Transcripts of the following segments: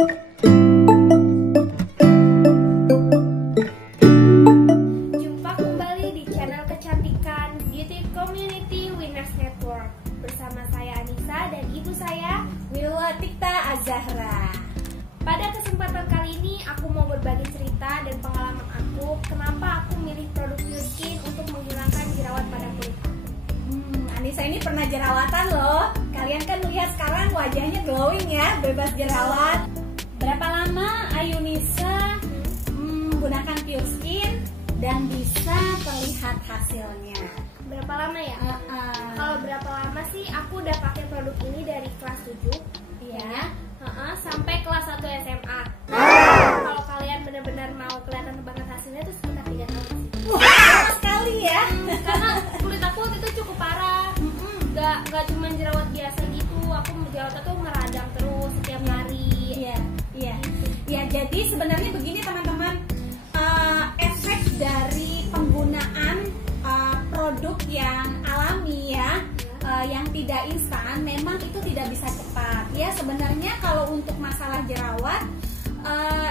Jumpa kembali di channel kecantikan Beauty Community Winners Network. Bersama saya Anissa dan ibu saya Wilwatikta Azahra. Pada kesempatan kali ini aku mau berbagi cerita dan pengalaman aku kenapa aku milih produk Pure Skin untuk menghilangkan jerawat pada kulit aku. Anissa ini pernah jerawatan loh. Kalian kan lihat sekarang wajahnya glowing ya, bebas jerawat. Berapa lama Ayunisa menggunakan Pure Skin dan bisa terlihat hasilnya? Berapa lama ya? Kalau berapa lama sih, aku udah pakai produk ini dari kelas 7 Iya. sampai kelas 1 SMA. Kalau kalian benar-benar mau kelihatan banget hasilnya itu sekitar 3 tahun sih. Wah, sekali ya. Karena kulit aku waktu itu cukup parah. Gak cuma jerawat biasa gitu, aku jerawatnya tuh meradang terus setiap hari. Iya, iya. Ya, jadi sebenarnya begini teman-teman, efek dari penggunaan produk yang alami ya, yang tidak instan, memang itu tidak bisa cepat. Ya, sebenarnya kalau untuk masalah jerawat,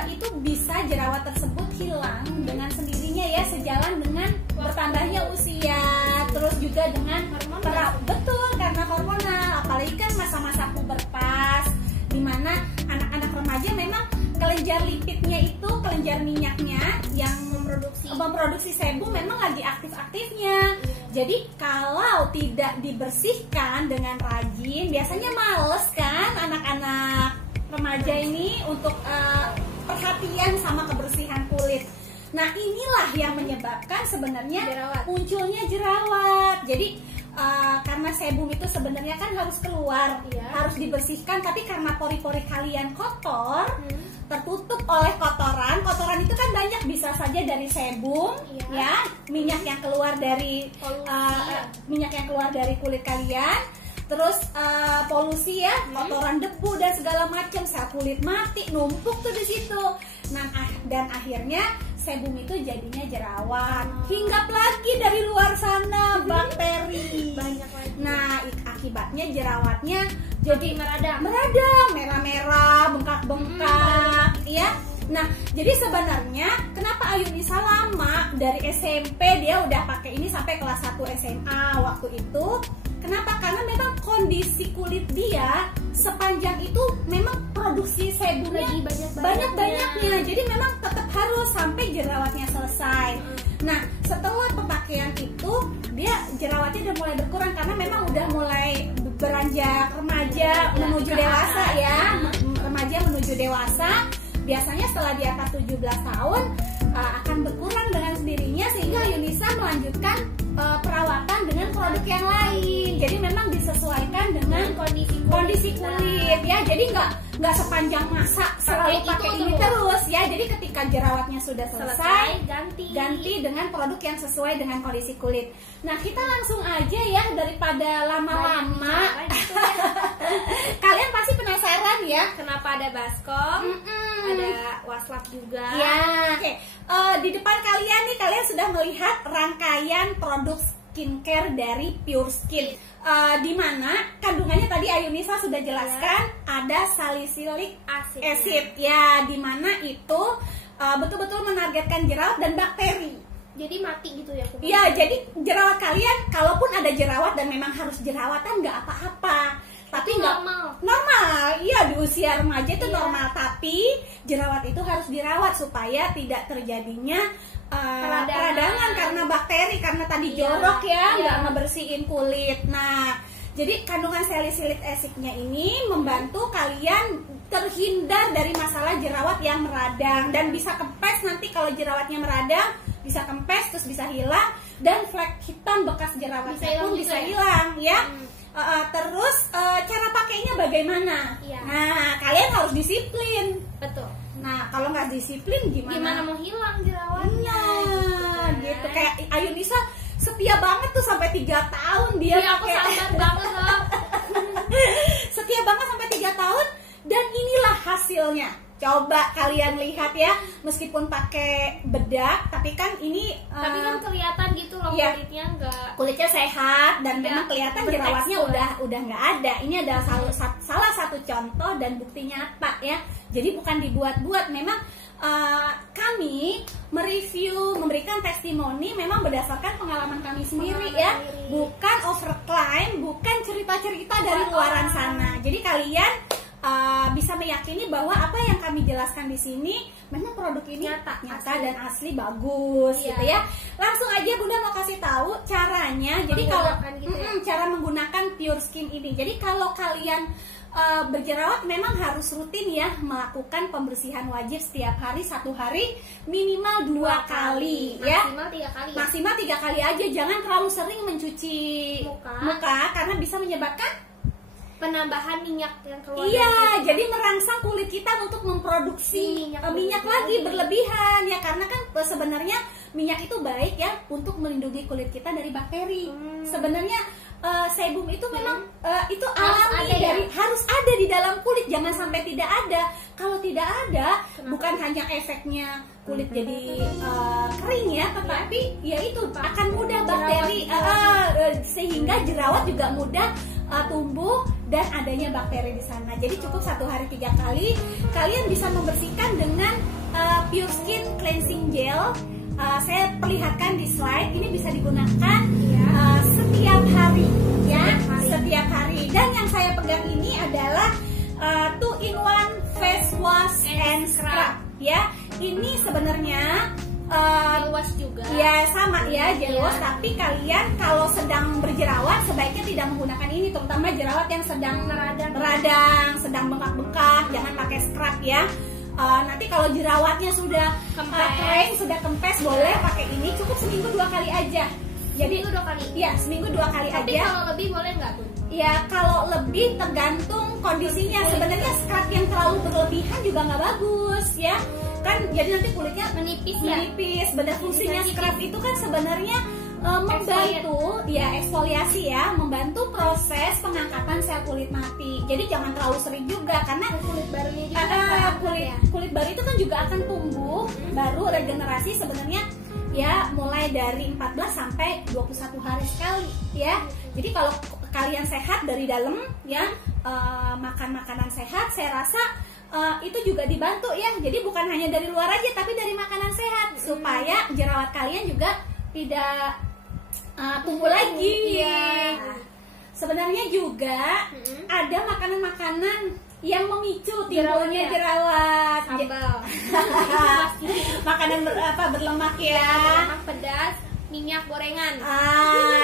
itu bisa jerawat tersebut hilang dengan sendirinya ya, sejalan dengan bertambahnya usia, terus juga dengan betul karena hormonal, apalagi kan masa-masa pubertas, dimana anak-anak remaja memang kelenjar lipidnya itu, kelenjar minyaknya yang memproduksi sebum memang lagi aktif-aktifnya. Jadi kalau tidak dibersihkan dengan rajin, biasanya males kan anak-anak remaja ini untuk perhatian sama kebersihan kulit. Nah, inilah yang menyebabkan sebenarnya munculnya jerawat. Jadi karena sebum itu sebenarnya kan harus keluar, harus dibersihkan, tapi karena pori-pori kalian kotor, tertutup oleh kotoran. Kotoran itu kan banyak, bisa saja dari sebum, ya, minyak yang keluar dari minyak yang keluar dari kulit kalian, terus polusi ya, kotoran debu dan segala macam, sel kulit mati numpuk tuh di situ. Nah, dan akhirnya sebum itu jadinya jerawat. Hinggap lagi dari luar sana bakteri. Banyak lagi. Nah, akibatnya jerawatnya jadi meradang, merah-merah, bengkak-bengkak, ya. Nah, jadi sebenarnya kenapa Ayunisa lama dari SMP dia udah pakai ini sampai kelas 1 SMA waktu itu? Kenapa? Karena memang kondisi kulit dia sepanjang itu memang produksi sebumnya banyak-banyaknya. Jadi memang tetap harus sampai jerawatnya selesai. Nah, setelah pemakaian itu dia jerawatnya udah mulai berkurang karena memang udah mulai beranjak remaja menuju dewasa ya. Remaja menuju dewasa. Biasanya setelah di atas 17 tahun akan berkurang dengan sendirinya, sehingga Ayunisa melanjutkan perawatan dengan produk yang lain. Jadi memang disesuaikan dengan kondisi kulit ya. Jadi nggak sepanjang masa selalu pakai ini terus ya. Jadi ketika jerawatnya sudah selesai, ganti dengan produk yang sesuai dengan kondisi kulit. Nah, kita langsung aja ya, daripada lama-lama. Kalian pasti penasaran ya Kenapa ada baskom, ada waslap juga. Ya, oke. Di depan kalian nih, kalian sudah melihat rangkaian produk skincare dari Pure Skin, di mana kandungannya tadi Ayunisa sudah jelaskan, ada salicylic acid ya, di mana itu betul-betul menargetkan jerawat dan bakteri. Jadi mati gitu ya? Iya, jadi jerawat kalian, kalaupun ada jerawat dan memang harus jerawatan, nggak apa-apa. Tapi nggak normal, iya, di usia remaja itu normal. Tapi jerawat itu harus dirawat supaya tidak terjadinya peradangan karena bakteri, karena tadi jorok ya, nggak ngebersihin kulit. Nah, jadi kandungan salicylic acid-nya ini membantu kalian terhindar dari masalah jerawat yang meradang, dan bisa kempes nanti kalau jerawatnya meradang, bisa kempes terus bisa hilang, dan flek hitam bekas jerawatnya pun bisa hilang ya. Terus cara pakainya bagaimana? Nah, kalian harus disiplin. Betul. Nah, kalau nggak disiplin gimana mau hilang jerawatnya? Gitu. Kayak Ayunisa setia banget tuh sampai 3 tahun dia aku sabar banget loh. setia banget sampai 3 tahun, dan inilah hasilnya. Coba kalian lihat ya, meskipun pakai bedak, tapi kan ini Tapi kan kelihatan gitu loh iya. kulitnya sehat dan memang kelihatan bertekstur. jerawatnya udah nggak ada. Ini adalah salah satu contoh dan bukti nyata ya. Jadi bukan dibuat-buat, memang kami mereview, memberikan testimoni memang berdasarkan pengalaman kami sendiri ya, bukan overclaim, bukan cerita-cerita dari luaran sana. Jadi kalian bisa meyakini bahwa apa yang kami jelaskan di sini memang produk ini nyata dan asli bagus gitu ya. Langsung aja Bunda mau kasih tahu caranya. Jadi kalau cara menggunakan Pure Skin ini. Jadi kalau kalian berjerawat memang harus rutin ya melakukan pembersihan wajib setiap hari, 1 hari minimal 2 kali ya, maksimal 3 kali aja. Jangan terlalu sering mencuci muka karena bisa menyebabkan penambahan minyak yang keluar. Iya, jadi merangsang kulit kita untuk memproduksi minyak lagi berlebihan ya, karena kan sebenarnya minyak itu baik ya untuk melindungi kulit kita dari bakteri. Sebenarnya sebum itu memang itu alami harus ada di dalam kulit, jangan sampai tidak ada. Kalau tidak ada, bukan hanya efeknya kulit jadi kering ya, tetapi ya itu akan mudah bakteri sehingga jerawat juga mudah tumbuh dan adanya bakteri di sana. Jadi cukup 1 hari 3 kali. Kalian bisa membersihkan dengan Pure Skin Cleansing Gel. Saya perlihatkan di slide. Ini bisa digunakan setiap hari ya, setiap hari. Dan yang saya pegang ini adalah 2-in-1 Face Wash and Scrub ya. Ini sebenarnya gel wash juga. Ya sama ya, gel wash. Tapi kalian kalau sedang berjerawat sebaiknya tidak menggunakan ini, terutama jerawat yang sedang meradang, sedang bengkak-bengkak. Jangan pakai scrub ya. Nanti kalau jerawatnya sudah kering, sudah kempes, boleh pakai ini. Cukup seminggu 2 kali aja. Jadi seminggu 2 kali. Iya, seminggu 2 kali Tapi aja. kalau lebih boleh nggak tuh? Ya kalau lebih tergantung kondisinya. Sebenarnya scrub yang terlalu berlebihan juga nggak bagus ya. Kan jadi nanti kulitnya menipis. Benar, fungsinya scrub itu kan sebenarnya membantu ya eksfoliasi ya, membantu proses pengangkatan sel kulit mati. Jadi jangan terlalu sering juga karena kulit barunya juga kulit baru itu kan juga akan tumbuh baru regenerasi sebenarnya ya, mulai dari 14 sampai 21 hari sekali ya. Jadi kalau kalian sehat dari dalam ya, makan makanan sehat, saya rasa itu juga dibantu ya. Jadi bukan hanya dari luar aja tapi dari makanan sehat supaya jerawat kalian juga tidak tumbuh lagi. Sebenarnya juga ada makanan-makanan yang memicu timbulnya jerawat. Makanan berlemak ya, lemak, pedas, minyak gorengan.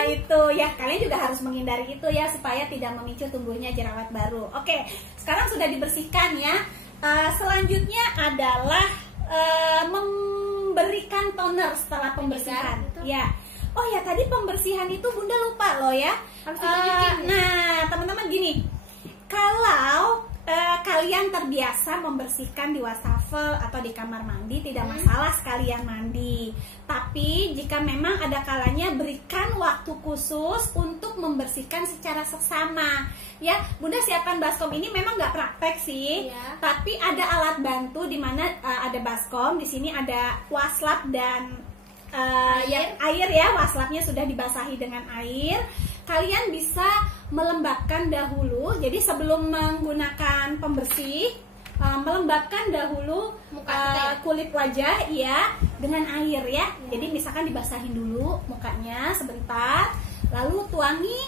Itu ya, kalian juga harus menghindari itu ya supaya tidak memicu tumbuhnya jerawat baru. Oke, sekarang sudah dibersihkan ya. Selanjutnya adalah memberikan toner setelah pembersihan. Ya. Oh ya, tadi pembersihan itu Bunda lupa loh ya. Nah, teman-teman gini. Kalau kalian terbiasa membersihkan di wastafel atau di kamar mandi, tidak masalah sekalian mandi. Tapi jika memang ada kalanya, berikan waktu khusus untuk membersihkan secara seksama. Ya, Bunda siapkan baskom ini memang nggak praktek sih, tapi ada alat bantu di mana ada baskom. Di sini ada waslap dan air ya. Waslapnya sudah dibasahi dengan air. Kalian bisa melembabkan dahulu. Jadi sebelum menggunakan pembersih, melembabkan dahulu kulit wajah ya dengan air ya. Jadi misalkan dibasahin dulu mukanya sebentar, lalu tuangi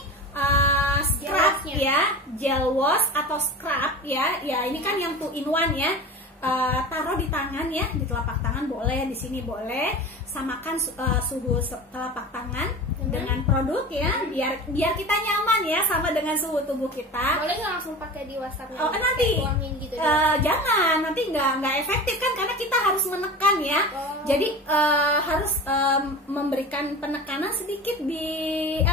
scrub ya, gel wash atau scrub ya. Ya ini kan yang 2-in-1 ya. Taruh di tangan ya, di telapak tangan boleh, di sini boleh. Samakan suhu telapak tangan dengan produk ya, biar kita nyaman ya sama dengan suhu tubuh kita. Boleh nggak langsung pakai di wastafel? Nanti gitu jangan, nanti nggak efektif kan karena kita harus menekan ya. Jadi harus memberikan penekanan sedikit di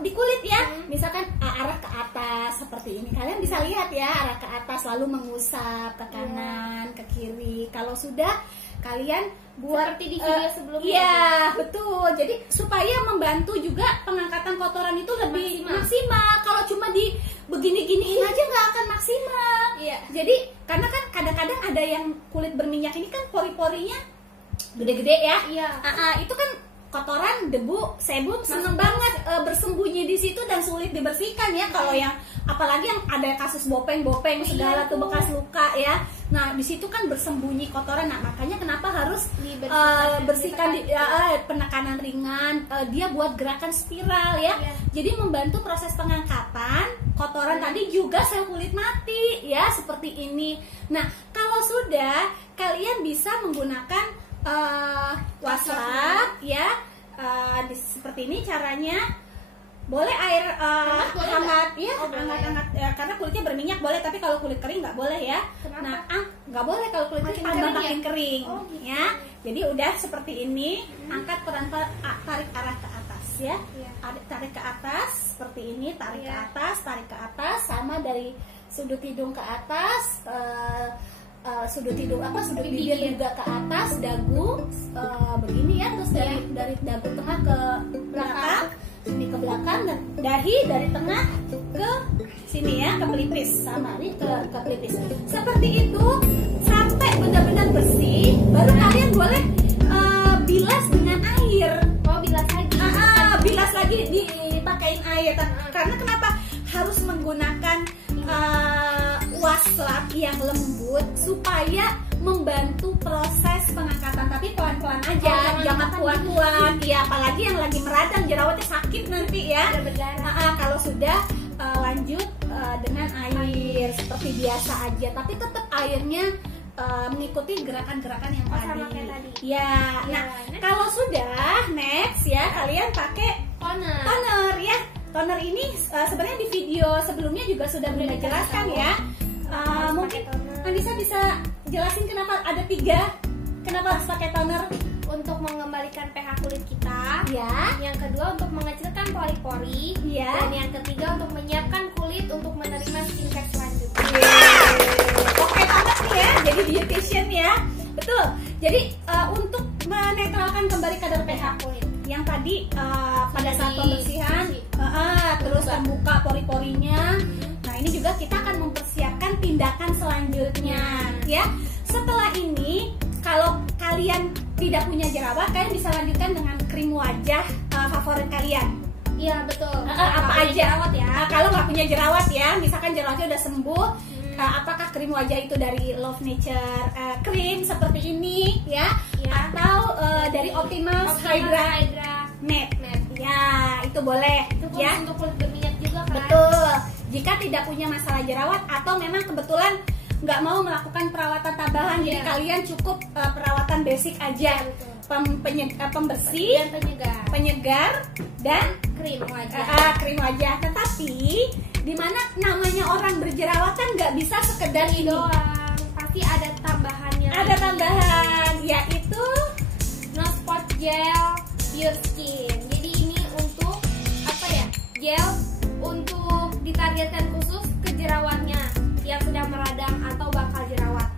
di kulit ya. Misalkan arah ke atas seperti ini. Kalian bisa lihat ya, arah ke atas lalu mengusap ke kanan, ke kiri. Kalau sudah kalian buat seperti di video sebelumnya. Iya, betul. Jadi supaya membantu juga pengangkatan kotoran itu lebih maksimal. Kalau cuma di begini-giniin aja nggak akan maksimal. Iya. Jadi karena kan kadang-kadang ada pada yang kulit berminyak ini kan pori-porinya gede-gede ya. Iya. Itu kan kotoran, debu, sebum seneng banget bersembunyi di situ dan sulit dibersihkan ya. Kalau yang apalagi yang ada kasus bopeng-bopeng segala tuh bekas luka ya. Nah di situ kan bersembunyi kotoran. Nah makanya kenapa harus bersihkan penekanan ringan. Dia buat gerakan spiral ya. Jadi membantu proses pengangkatan kotoran tadi juga sel kulit mati ya seperti ini. Nah kalau sudah kalian bisa menggunakan waslap ya, seperti ini caranya. Boleh air hangat ya, hangat-hangat karena kulitnya berminyak boleh, tapi kalau kulit kering nggak boleh ya. Kenapa? Nah nggak boleh kalau kulit kering tambah makin kering gitu. ya. Jadi udah seperti ini, angkat tarik arah ke atas ya. Tarik ke atas seperti ini, tarik ke atas sama dari sudut hidung ke atas. Sudut hidung sudut bibir juga ke atas, dagu begini ya, terus dari dagu tengah ke belakang, sini ke belakang, dan dahi dari tengah ke sini ya, ke pelipis, sama nih ke pelipis. Seperti itu sampai benar-benar bersih, baru kalian boleh bilas dengan air. Bilas lagi. Bilas lagi dipakein air. Karena kenapa harus menggunakan waslap yang lembut supaya membantu proses pengangkatan, tapi pelan-pelan aja, jangan kuat-kuat ya, apalagi yang lagi meradang jerawatnya sakit nanti ya. Kalau sudah lanjut dengan air seperti biasa aja, tapi tetap airnya mengikuti gerakan-gerakan yang tadi. Ya, nah kalau sudah next ya, kalian pakai toner ya. Toner ini sebenarnya di video sebelumnya juga sudah Bunda jelaskan ya. Mungkin Anissa bisa jelasin kenapa ada 3, kenapa harus pakai toner? Untuk mengembalikan pH kulit kita ya. Yang kedua untuk mengecilkan pori-pori ya. Dan yang ketiga untuk menyiapkan kulit untuk menerima skincare selanjutnya. Oke banget nih ya, jadi beautician ya. Betul, jadi untuk menetralkan kembali kadar pH kulit yang tadi pada saat pembersihan terus membuka pori-porinya. Nah ini juga kita akan mempersiapkan tindakan selanjutnya ya. Setelah ini kalau kalian tidak punya jerawat, kalian bisa lanjutkan dengan krim wajah favorit kalian. Iya betul. Apa aja jerawat ya. Kalau nggak punya jerawat ya, misalkan jerawatnya udah sembuh, apakah krim wajah itu dari Love Nature Cream seperti ini ya, atau dari Optimus Hydra Matte ya, itu boleh. Itu ya untuk kulit berminyak juga kan. Betul. Jika tidak punya masalah jerawat atau memang kebetulan nggak mau melakukan perawatan tambahan, jadi kalian cukup perawatan basic aja, pembersih, penyegar dan krim wajah. Krim wajah. Tetapi dimana namanya orang berjerawat kan nggak bisa sekedar ini doang, pasti ada tambahannya. Ada tambahan, yaitu No Spot Gel Pure Skin. Jadi ini untuk apa ya? Gel untuk ditargetkan khusus ke jerawatnya yang sedang meradang atau bakal jerawat.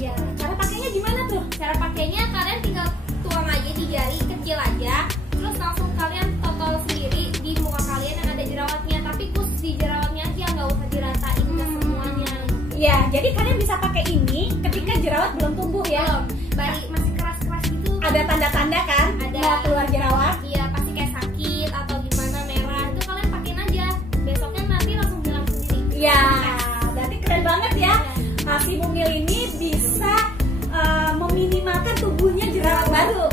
Ya, cara pakainya gimana tuh? Cara pakainya kalian tinggal tuang aja di jari kecil aja, terus langsung kalian totol sendiri di muka kalian yang ada jerawatnya, tapi khusus di jerawatnya aja, nggak usah diratain ke semuanya. Ya, jadi kalian bisa pakai ini ketika jerawat belum tumbuh ya. Masih keras-keras gitu. Ada tanda-tanda kan? Ada. Mau keluar jerawat? Iya, pasti kayak sakit atau gimana, merah. Itu kalian pakein aja. Besoknya nanti langsung hilang sendiri. Ya, berarti keren banget ya. Si Mumil ini bisa meminimalkan tubuhnya jerawat baru.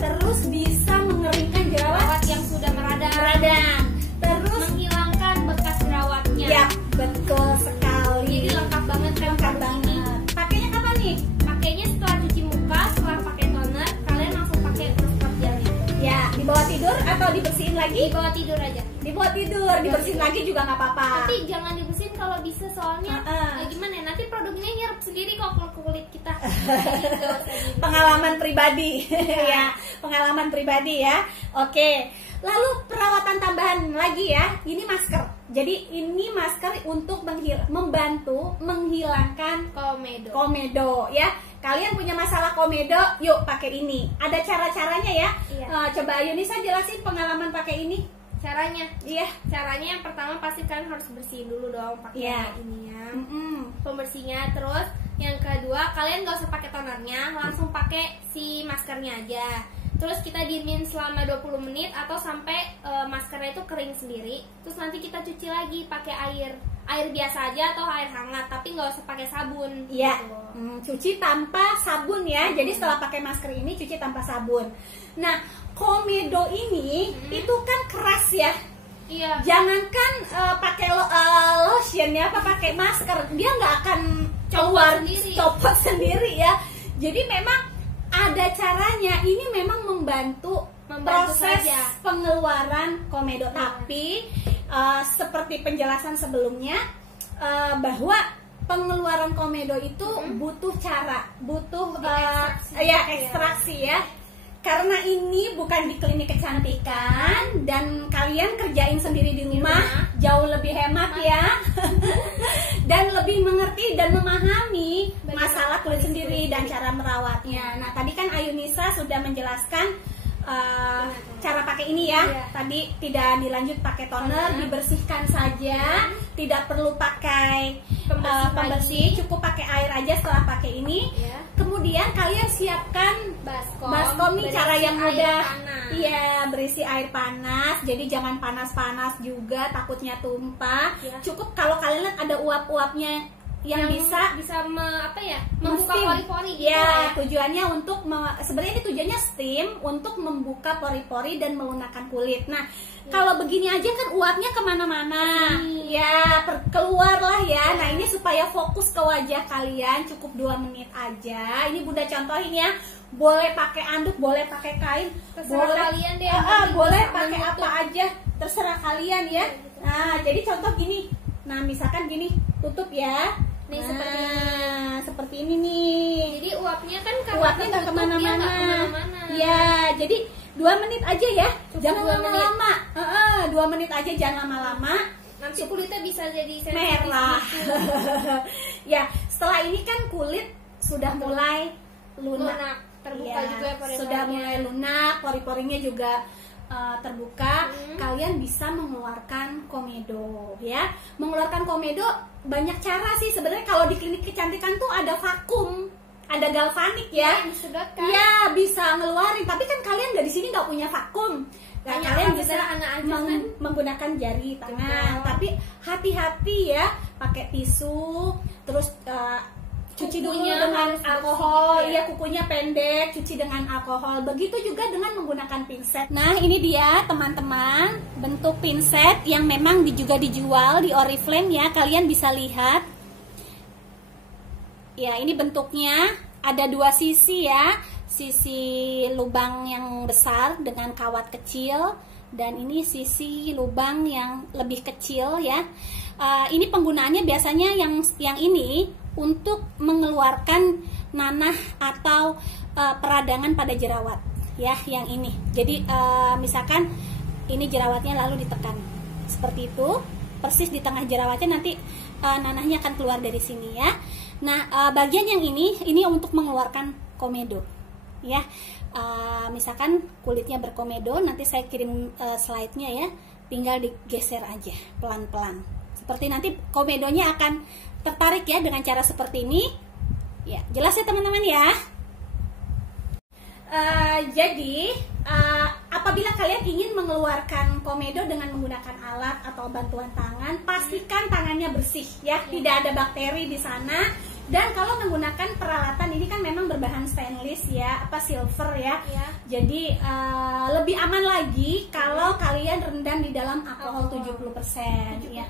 Terus bisa mengeringkan jerawat yang sudah meradang. Terus menghilangkan bekas jerawatnya. Ya, betul sekali. Jadi lengkap banget kan. Lengkap banget. Pakainya kapan nih? Pakainya setelah cuci muka, setelah pakai toner, kalian langsung pakai masker gelnya. Ya, di bawah tidur atau dibersihin lagi? Di bawah tidur aja. Di bawah tidur, dibersihin lagi juga nggak apa-apa. Tapi jangan dibersihin kalau bisa, soalnya gimana ya, nanti produk ini nyerap sendiri kok ke kulit kita. Gitu. Pengalaman pribadi. Ya, pengalaman pribadi ya. Oke. Lalu perawatan tambahan lagi ya. Ini masker. Jadi ini masker untuk membantu menghilangkan komedo ya. Kalian punya masalah komedo, yuk pakai ini. Ada cara-caranya ya. Coba Yunisa jelasin pengalaman pakai ini. Caranya? Iya. Caranya yang pertama pasti kalian harus bersihin dulu dong pakai ini ya. Pembersihnya. Terus yang kedua kalian gak usah pakai tonernya, langsung pakai si maskernya aja. Terus kita diemin selama 20 menit atau sampai maskernya itu kering sendiri. Terus nanti kita cuci lagi pakai air biasa aja atau air hangat, tapi nggak usah pakai sabun. Iya, gitu. Cuci tanpa sabun ya. Jadi setelah pakai masker ini cuci tanpa sabun. Nah, komedo ini itu kan keras ya. Iya. Jangankan pakai lotion ya, apa pakai masker, dia nggak akan copot sendiri ya. Jadi memang ada caranya. Ini memang membantu proses saja pengeluaran komedo. Tapi seperti penjelasan sebelumnya, bahwa pengeluaran komedo itu butuh cara, butuh ekstraksi ya. Karena ini bukan di klinik kecantikan dan kalian kerjain sendiri di rumah, jauh lebih hemat ya. Dan lebih mengerti dan memahami masalah kulit sendiri dan cara merawatnya. Nah, tadi kan Ayunisa sudah menjelaskan cara pakai ini ya. Tadi tidak dilanjut pakai toner, dibersihkan saja, tidak perlu pakai pembersih, cukup pakai air aja setelah pakai ini. Kemudian kalian siapkan baskom nih, cara yang mudah. Iya, berisi air panas. Jadi jangan panas-panas juga, takutnya tumpah. Cukup kalau kalian lihat ada uap-uapnya yang bisa membuka pori-pori gitu ya. Tujuannya untuk sebenarnya ini tujuannya steam untuk membuka pori-pori dan melunakkan kulit. Nah, kalau begini aja kan uapnya kemana-mana ya, keluarlah ya. Nah, ini supaya fokus ke wajah kalian, cukup 2 menit aja. Ini Bunda contohin ya. Boleh pakai anduk, boleh pakai kain, terserah boleh kalian deh. Boleh pakai apa aja, terserah kalian ya. Nah, jadi contoh gini. Nah, misalkan gini, tutup ya. Nih, seperti ini nih. Jadi uapnya kan nggak kemana-mana. Ya, jadi 2 menit aja ya. Jangan lama-lama. 2 menit aja, jangan lama-lama. Nanti kulitnya bisa jadi merah. Ya, setelah ini kan kulit sudah mulai lunak. Terbuka ya, juga pori-porinya. Sudah mulai lunak, pori-porinya juga terbuka. Kalian bisa mengeluarkan komedo ya. Mengeluarkan komedo banyak cara sih sebenarnya. Kalau di klinik kecantikan tuh ada vakum, ada galvanik ya. Iya, bisa ngeluarin. Tapi kan kalian dari sini nggak punya vakum. Nah, kalian bisa menggunakan jari tangan. Tapi hati-hati ya, pakai tisu. Terus cuci dulu dengan alkohol, ya kukunya pendek, cuci dengan alkohol. Begitu juga dengan menggunakan pinset. Nah, ini dia teman-teman, bentuk pinset yang memang juga dijual di Oriflame ya. Kalian bisa lihat. Ya, ini bentuknya ada 2 sisi ya. Sisi lubang yang besar dengan kawat kecil, dan ini sisi lubang yang lebih kecil ya. Ini penggunaannya biasanya yang ini untuk mengeluarkan nanah atau peradangan pada jerawat ya, yang ini. Jadi misalkan ini jerawatnya lalu ditekan seperti itu, persis di tengah jerawatnya, nanti nanahnya akan keluar dari sini ya. Nah, bagian yang ini untuk mengeluarkan komedo ya. Misalkan kulitnya berkomedo, nanti saya kirim slide-nya ya, tinggal digeser aja pelan-pelan. Seperti nanti komedonya akan tertarik ya dengan cara seperti ini. Ya, jelas ya teman-teman ya. Jadi apabila kalian ingin mengeluarkan komedo dengan menggunakan alat atau bantuan tangan, pastikan tangannya bersih ya, tidak ada bakteri di sana. Dan kalau menggunakan peralatan ini kan memang berbahan stainless ya, silver ya. Jadi lebih aman lagi kalau kalian rendam di dalam alkohol 70% ya.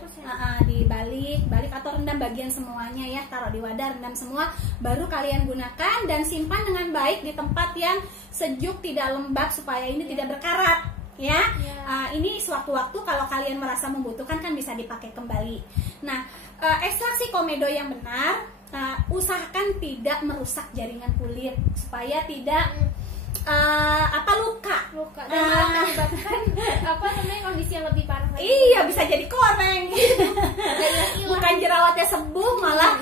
Dibalik atau rendam bagian semuanya ya, taruh di wadah, rendam semua, baru kalian gunakan dan simpan dengan baik di tempat yang sejuk, tidak lembab, supaya ini tidak berkarat ya. Ini sewaktu-waktu kalau kalian merasa membutuhkan kan bisa dipakai kembali. Nah, ekstraksi komedo yang benar, usahakan tidak merusak jaringan kulit supaya tidak luka dan malah menyebabkan kondisi yang lebih parah lagi. Iya, bisa jadi koreng. Bukan jerawatnya sembuh, malah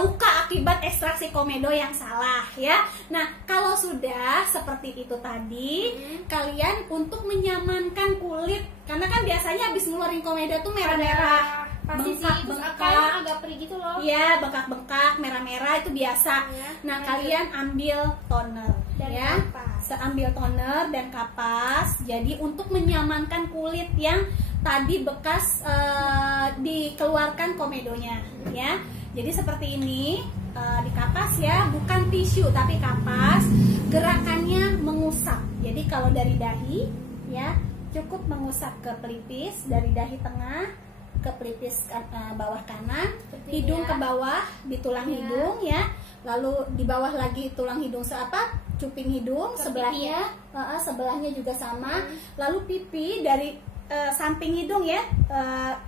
luka akibat ekstraksi komedo yang salah ya. Nah, kalau sudah seperti itu tadi, kalian untuk menyamankan kulit, karena kan biasanya habis ngeluarin komedo tuh merah-merah Pasti sih, terus bengkak-bengkak. agak perih gitu loh. Iya, bengkak-bengkak, merah-merah itu biasa. Ya, Nah, lanjut. kalian ambil toner Dan ya. kapas. Ambil toner dan kapas. Jadi untuk menyamankan kulit yang tadi bekas dikeluarkan komedonya ya. Jadi seperti ini, dikapas ya, bukan tisu tapi kapas. Gerakannya mengusap. Jadi kalau dari dahi ya, cukup mengusap ke pelipis, dari dahi tengah ke pelipis bawah kanan, Seperti hidung ya. ke bawah di tulang Ya. hidung ya, lalu di bawah lagi tulang hidung cuping hidung, Ke sebelahnya sebelahnya juga sama, lalu pipi dari samping hidung ya,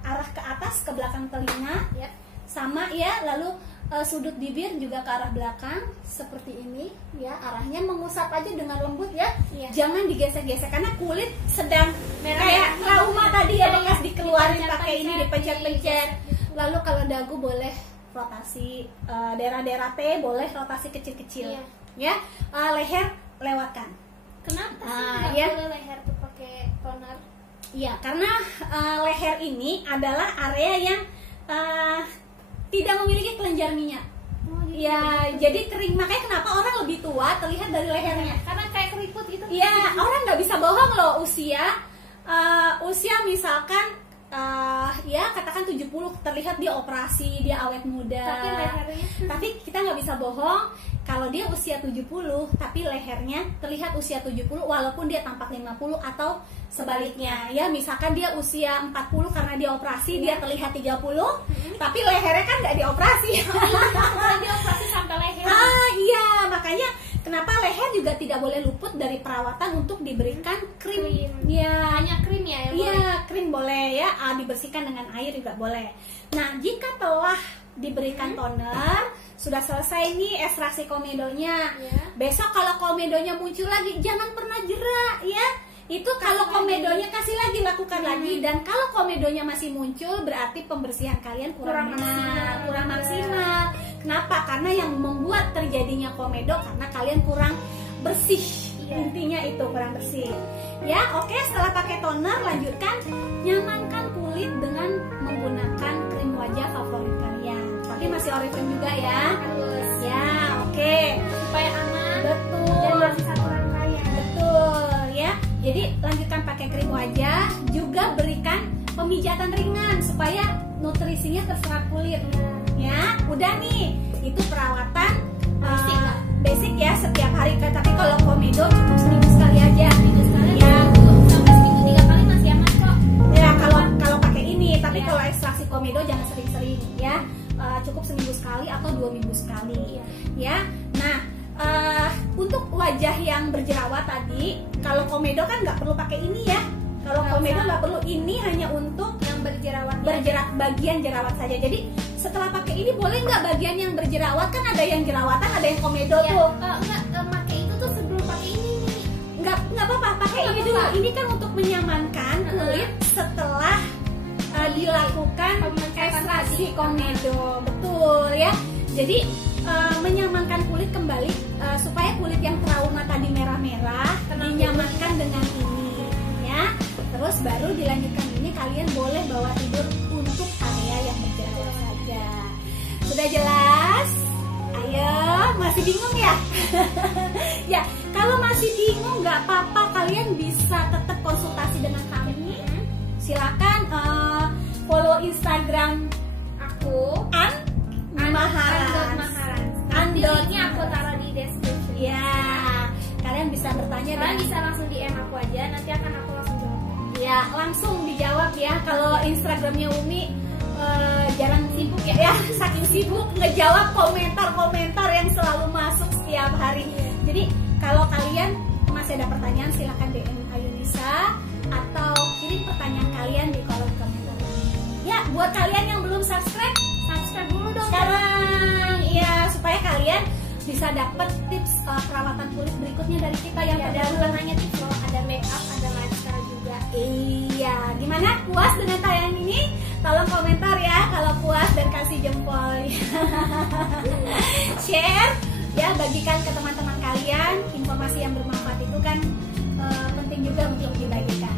arah ke atas ke belakang telinga Ya. sama ya, lalu sudut bibir juga ke arah belakang seperti ini ya, arahnya mengusap aja dengan lembut ya. Iya. Jangan digesek-gesek karena kulit sedang Merah-merah. kayak trauma tadi ya, Iya, bekas iya. dikeluarin Dipencet-pencet, pakai ini, dipencet-pencet. digesek. Lalu kalau dagu boleh rotasi, daerah-daerah T boleh rotasi kecil-kecil Iya. ya. Leher lewatkan. Kenapa sih Ah, nggak ya. boleh leher tuh pakai toner? Iya, karena leher ini adalah area yang tidak memiliki kelenjar minyak. Oh, Ya, jadi kering. Makanya kenapa orang lebih tua terlihat dari lehernya. karena kayak keriput gitu. Iya, orang nggak bisa bohong loh usia. Usia misalkan ya katakan 70 terlihat dia operasi, dia awet muda. Tapi lehernya Tapi kita nggak bisa bohong kalau dia usia 70 tapi lehernya terlihat usia 70 walaupun dia tampak 50 atau sebaliknya. Ya, misalkan dia usia 40 karena dia operasi, dia terlihat 30 tapi lehernya kan nggak dioperasi. kalau dia operasi sampai leher. Iya, makanya kenapa leher juga tidak boleh luput dari perawatan untuk diberikan krim. Krim. Ya, Hanya krim ya yang boleh. iya, krim boleh ya, dibersihkan dengan air juga boleh. Nah, jika telah diberikan toner, sudah selesai nih ekstraksi komedonya. Ya. Besok kalau komedonya muncul lagi, jangan pernah jerak ya. Itu kalau komedonya kasih lagi, lakukan lagi. Dan kalau komedonya masih muncul, berarti pembersihan kalian kurang benar, kurang maksimal. Kenapa? Karena yang membuat terjadinya komedo karena kalian kurang bersih. Iya. Intinya itu kurang bersih. Ya, oke, setelah pakai toner lanjutkan nyamankan kulit dengan menggunakan krim wajah favorit kalian. Tapi masih Oriflame juga ya. Harus Ya, oke. supaya aman dan Betul. masih satu rangkaian. Betul ya. Jadi lanjutkan pakai krim wajah, juga berikan pemijatan ringan supaya nutrisinya terserap kulit. Ya, udah nih. Itu perawatan basic ya setiap hari. Tapi kalau komedo cukup seminggu sekali aja. Seminggu sekali Ya, sampai seminggu 3 kali masih aman kok. ya kalau pakai ini. Tapi Ya. kalau ekstraksi komedo jangan sering-sering ya. Cukup seminggu sekali atau 2 minggu sekali. Iya. Ya. Nah, untuk wajah yang berjerawat tadi, kalau komedo kan nggak perlu pakai ini ya. Kalau Nggak komedo usah. nggak perlu, ini hanya untuk Yang berjerawat. bagian jerawat saja. Jadi setelah pakai ini boleh nggak bagian yang berjerawat, kan ada yang jerawatan, ada yang komedo Ya, tuh. enggak pakai itu tuh sebelum pakai ini nih. Nggak apa-apa, pakai Nggak ini dulu. apa-apa. Ini kan untuk menyamankan kulit setelah dilakukan Pemecatan ekstraksi tadi. komedo, betul ya. Jadi menyamankan kulit kembali supaya kulit yang trauma tadi merah-merah Tenang dinyamankan dengan ini ya. Terus baru dilanjutkan ini, kalian boleh bawa tidur untuk area yang berjerawat saja. Sudah jelas? Ayo, masih bingung ya? Ya, kalau masih bingung nggak apa-apa, kalian bisa tetap konsultasi dengan kami. Silakan follow Instagram Aku Maharan. Nanti Andot linknya aku taruh di description. Ya, kalian bisa bertanya Kalian dan bisa langsung DM aku aja, nanti akan aku langsung jawab. ya langsung dijawab ya. Kalau Instagramnya Umi jarang sibuk ya, saking sibuk ngejawab komentar-komentar yang selalu masuk setiap hari. Jadi kalau kalian masih ada pertanyaan, silakan DM Ayunisa atau kirim pertanyaan kalian di kolom komentar. Ya, buat kalian yang belum subscribe dulu dong sekarang ya, supaya kalian bisa dapat tips perawatan kulit berikutnya dari kita yang Ya, dan terbaru. bukan hanya tips loh, ada make up, ada lifestyle juga. Iya, gimana? Puas dengan tayangan ini? Tolong komentar ya kalau puas dan kasih jempol. Share ya, bagikan ke teman-teman kalian. Informasi yang bermanfaat itu kan penting juga untuk dibagikan.